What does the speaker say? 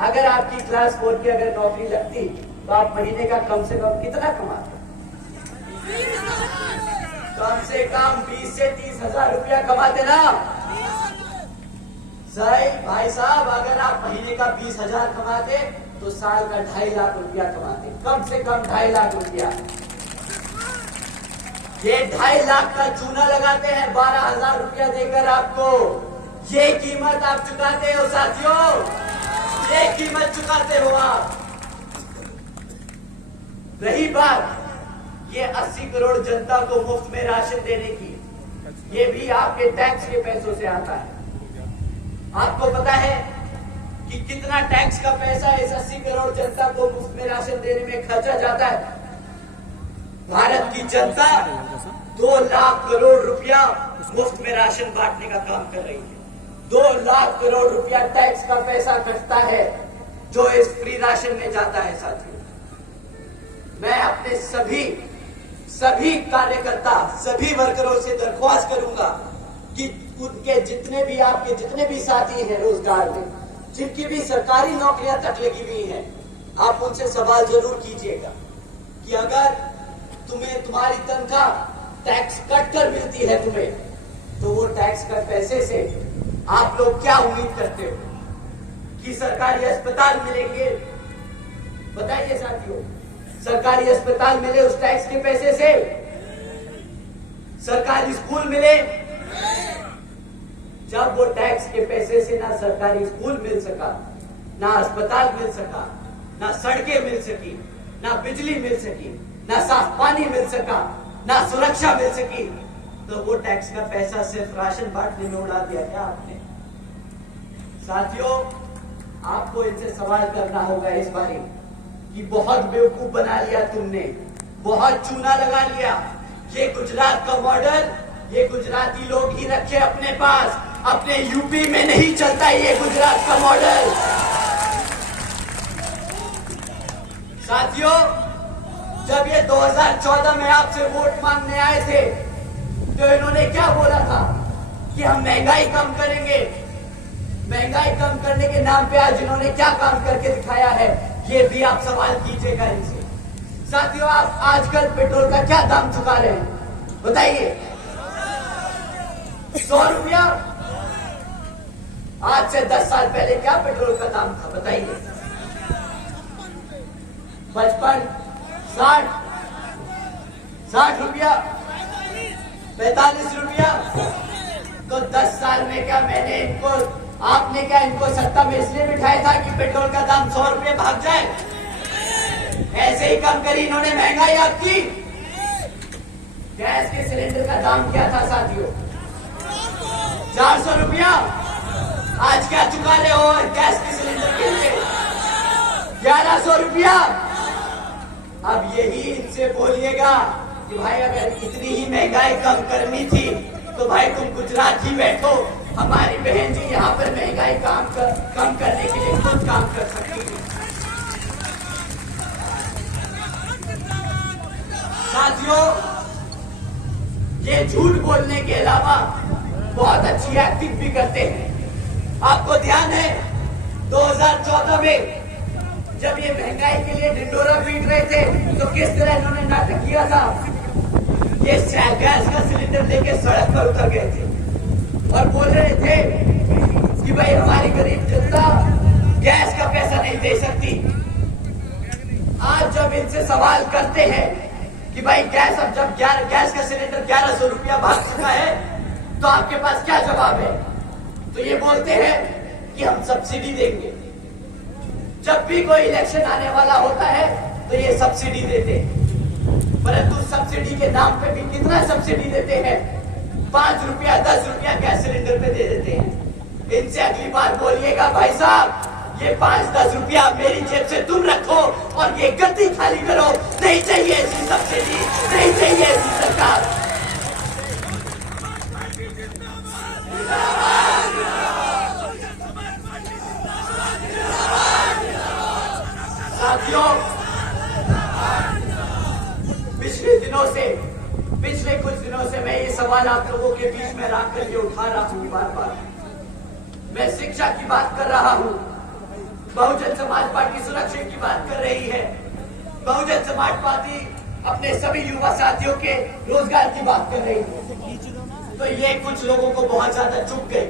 अगर आपकी क्लास 4 की अगर नौकरी लगती तो आप महीने का कम से कम कितना कमाते? कम से कम 20 से 30 हजार रुपया कमाते ना। सही भाई साहब, अगर आप महीने का 20,000 कमाते तो साल का 2.5 लाख रुपया कमाते, कम से कम 2.5 लाख रुपया। ये 2.5 लाख का चूना लगाते हैं 12,000 रुपया देकर आपको। ये कीमत आप चुकाते हो साथियों, ये कीमत चुकाते हो आप। रही बात ये 80 करोड़ जनता को मुफ्त में राशन देने की, ये भी आपके टैक्स के पैसों से आता है। आपको पता है कि कितना टैक्स का पैसा इस 80 करोड़ जनता को मुफ्त में राशन देने में खर्चा जाता है? भारत की जनता 2 लाख करोड़ रुपया मुफ्त में राशन बांटने का काम कर रही है। 2 लाख करोड़ रुपया टैक्स का पैसा कटता है जो इस फ्री राशन में जाता है साथियों। मैं अपने सभी कार्यकर्ता, सभी वर्करों से दरख्वास्त करूंगा कि उनके आपके जितने भी साथी हैं रोजगार में, जिनकी भी सरकारी नौकरियां तक लगी हुई हैं, आप उनसे सवाल जरूर कीजिएगा कि अगर तुम्हारी तनख्वाह टैक्स कट कर मिलती है तुम्हें, तो वो टैक्स कट पैसे से आप लोग क्या उम्मीद करते हो कि सरकारी अस्पताल मिलेंगे? बताइए साथियों, सरकारी अस्पताल मिले उस टैक्स के पैसे से? सरकारी स्कूल मिले? जब वो टैक्स के पैसे से ना सरकारी स्कूल मिल सका, ना अस्पताल मिल सका, ना सड़कें मिल सकी, ना बिजली मिल सकी, ना साफ पानी मिल सका, ना सुरक्षा मिल सकी, तो वो टैक्स का पैसा सिर्फ राशन बांटने में उड़ा दिया क्या आपने? साथियों, आपको इनसे सवाल करना होगा इस बारे कि बहुत बेवकूफ बना लिया तुमने, बहुत चूना लगा लिया। ये गुजरात का मॉडल ये गुजराती लोग ही रखे अपने पास, अपने यूपी में नहीं चलता ये गुजरात का मॉडल। साथियों, जब ये 2014 में आपसे वोट मांगने आए थे तो इन्होंने क्या बोला था कि हम महंगाई कम करेंगे। महंगाई कम करने के नाम पे आज इन्होंने क्या काम करके दिखाया है, ये भी आप सवाल कीजिएगा इनसे। साथियों, आप आजकल पेट्रोल का क्या दाम चुका रहे हैं बताइए? 100 रुपया। आज से 10 साल पहले क्या पेट्रोल का दाम था बताइए? 55, 60 रुपया, 45 रुपया। तो 10 साल में क्या आपने क्या इनको सत्ता में इसलिए बिठाया था कि पेट्रोल का दाम 100 रुपये भाग जाए? ऐसे ही कम करी इन्होंने महंगाई आपकी। गैस के सिलेंडर का दाम क्या था साथियों? 400 रुपया। आज क्या चुका रहे हो गैस के सिलेंडर के लिए? 1100 रुपया। अब यही इनसे बोलिएगा कि भाई अगर इतनी ही महंगाई कम करनी थी तो भाई तुम गुजरात ही बैठो, हमारी बहन जी यहाँ पर महंगाई कम करने के लिए खुद काम कर सकती है। साथियों, ये झूठ बोलने के अलावा बहुत अच्छी एक्टिंग भी करते हैं। आपको ध्यान है 2014 में जब ये महंगाई के लिए ढिंढोरा पीट रहे थे तो किस तरह इन्होंने नाटक किया था? ये गैस का सिलेंडर लेके सड़क पर उतर गए थे और बोल रहे थे कि भाई हमारी गरीब जनता गैस का पैसा नहीं दे सकती। आज जब इनसे सवाल करते हैं कि भाई गैस का सिलेंडर 1100 रुपया भाग चुका है तो आपके पास क्या जवाब है? तो ये बोलते हैं कि हम सब्सिडी देंगे। जब भी कोई इलेक्शन आने वाला होता है तो ये सब्सिडी देते हैं, परंतु सब्सिडी के नाम पे भी कितना सब्सिडी देते हैं? 5 रुपया 10 रुपया गैस सिलेंडर पे दे देते हैं। इनसे अगली बार बोलिएगा भाई साहब ये 5-10 रुपया मेरी जेब से तुम रखो और ये गद्दी खाली करो। नहीं चाहिए ऐसी सब्सिडी, नहीं चाहिए ऐसी सरकार। साथियों, पिछले कुछ दिनों से मैं ये सवाल आप लोगों के बीच में रख कर उठा रहा हूँ बार बार। मैं शिक्षा की बात कर रहा हूँ, बहुजन समाज पार्टी सुरक्षा की बात कर रही है, बहुजन समाज पार्टी अपने सभी युवा साथियों के रोजगार की बात कर रही है। तो ये कुछ लोगों को बहुत ज्यादा चुप गई।